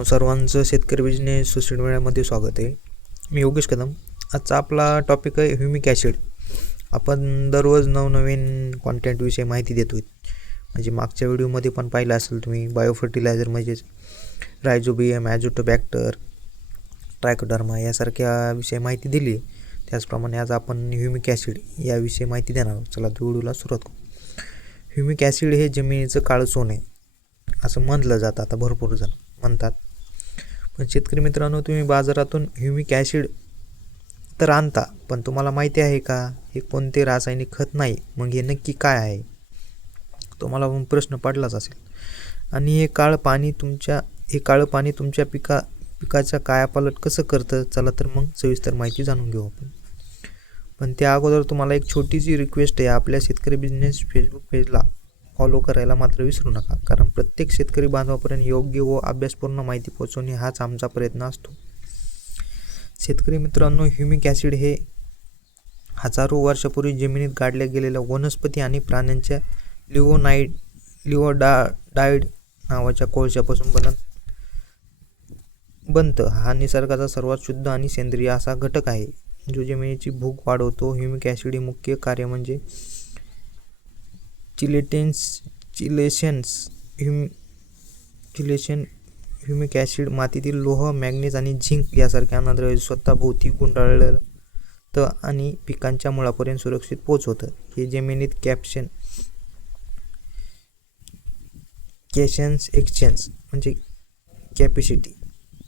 मित्रांनो सर्वांचं शेतकरी बिझनेस सोशल मीडियामध्ये स्वागत आहे. मी योगेश कदम. आजचा आपला टॉपिक आहे ह्युमिक ॲसिड आपण दररोज नवनवीन कॉन्टेंटविषयी माहिती देतो म्हणजे मागच्या व्हिडिओमध्ये पण पाहिलं असेल तुम्ही बायो फर्टिलायझर म्हणजेच रायझोबियम ॲझोटोबॅक्टर ट्रायकोडर्मा यासारख्या विषयी माहिती दिली. आहे त्याचप्रमाणे आज आपण ह्युमिक ॲसिड याविषयी माहिती देणार आहोत. चला व्हिडिओला सुरुवात करू. ह्युमिक ॲसिड हे जमिनीचं काळं सोनं आहे असं म्हटलं जातं. आता भरपूर जण म्हणतात. शेतकरी मित्रांनो तुम्ही बाजारातून ह्युमिक ॲसिड तर आणता पण तुम्हाला माहिती आहे का? हे कोणते रासायनिक खत नाही मग हे नक्की काय आहे? तुम्हाला मग प्रश्न पडलाच असेल. आणि हे काळं पाणी तुमच्या हे काळं पाणी तुमच्या पिका पिकाच्या कायापालट कसं करतं? चला तर मग सविस्तर माहिती जाणून घेऊ आपण. पण त्या अगोदर तुम्हाला एक छोटीशी रिक्वेस्ट आहे आपल्या शेतकरी बिझनेस फेसबुक पेजला फॉलो करायला मात्र विसरू नका. कारण प्रत्येक शेतकरी बांधवापर्यंत योग्य व अभ्यासपूर्ण माहिती पोहोचवणे हाच आमचा प्रयत्न असतो. शेतकरी मित्रांनो ह्युमिक ॲसिड हे हजारो वर्षापूर्वी जमिनीत गाडल्या गेलेल्या वनस्पती आणि प्राण्यांच्या लिओनाईड लिओडा डाईड नावाच्या कोळशापासून बनत बनतं. हा निसर्गाचा सर्वात शुद्ध आणि सेंद्रिय असा घटक आहे. जो जमिनीची भूक वाढवतो ह्युमिक ॲसिड हे मुख्य कार्य म्हणजे चिलेटेन्स चिलेशन्स ह्युम चिलेशन ह्युमिक ॲसिड मातीतील लोह मॅग्नेज आणि झिंक यासारख्या अन्नद्रव्य स्वतःभोवती गुंडाळलं तर आणि पिकांच्या मुळापर्यंत सुरक्षित पोचवतं हे जमिनीत कॅप्शन कॅशन्स एक्सचेंज म्हणजे कॅपॅसिटी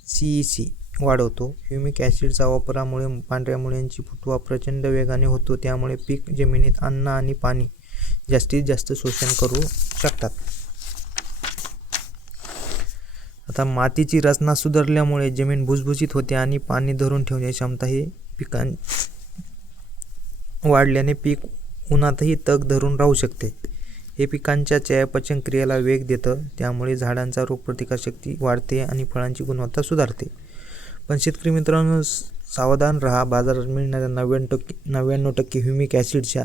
सी ई सी वाढवतो. ह्युमिक ॲसिडचा वापरामुळे पांढऱ्या मुळ्यांची फुटवा प्रचंड वेगाने होतो. त्यामुळे पीक जमिनीत अन्न आणि पाणी जास्तीत जास्त शोषण करू शकतात. आता मातीची रचना सुधारल्यामुळे जमीन भुसभुशीत होते आणि पाणी धरून ठेवण्याची क्षमता ही पिकां वाढल्याने पीक उन्हातही तग धरून राहू शकते. हे पिकांच्या चयापचन क्रियेला वेग देतं त्यामुळे झाडांचा रोगप्रतिकारशक्ती वाढते आणि फळांची गुणवत्ता सुधारते. पण शेतकरी मित्रांनो सावधान राहा. बाजारात मिळणाऱ्या नव्याण्णव टक्के नव्याण्णव टक्के ह्युमिक ॲसिडच्या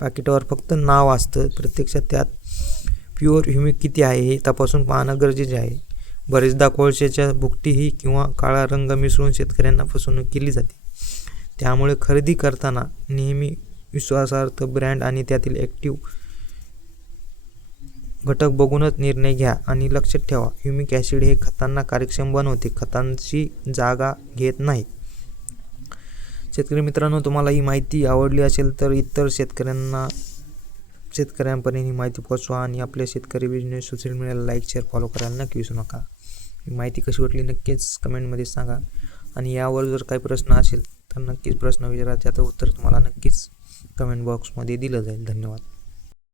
पाकिटावर फक्त नाव असतं. प्रत्यक्षात त्यात प्युअर ह्युमिक किती आहे हे तपासून पाहणं गरजेचे आहे. बरेचदा कोळशाच्या भुकटीही किंवा काळा रंग मिसळून शेतकऱ्यांना फसवणूक केली जाते. त्यामुळे खरेदी करताना नेहमी विश्वासार्थ ब्रँड आणि त्यातील ॲक्टिव घटक बघूनच निर्णय घ्या आणि लक्षात ठेवा ह्युमिक ॲसिड हे खतांना कार्यक्षम बनवते. खतांची जागा घेत नाहीत. शेतकरी मित्रांनो तुम्हाला ही माहिती आवडली असेल तर इतर शेतकऱ्यांना शेतकऱ्यांपर्यंत ही माहिती पोहोचवा आणि आपल्या शेतकरी बिझनेस सोशल मीडियाला लाईक शेअर फॉलो करायला नक्की विसरू नका. ही माहिती कशी वाटली नक्कीच कमेंटमध्ये सांगा. आणि यावर जर काही प्रश्न असेल तर नक्कीच प्रश्न विचारा. त्याचं उत्तर तुम्हाला नक्कीच कमेंट बॉक्समध्ये दिलं जाईल. धन्यवाद.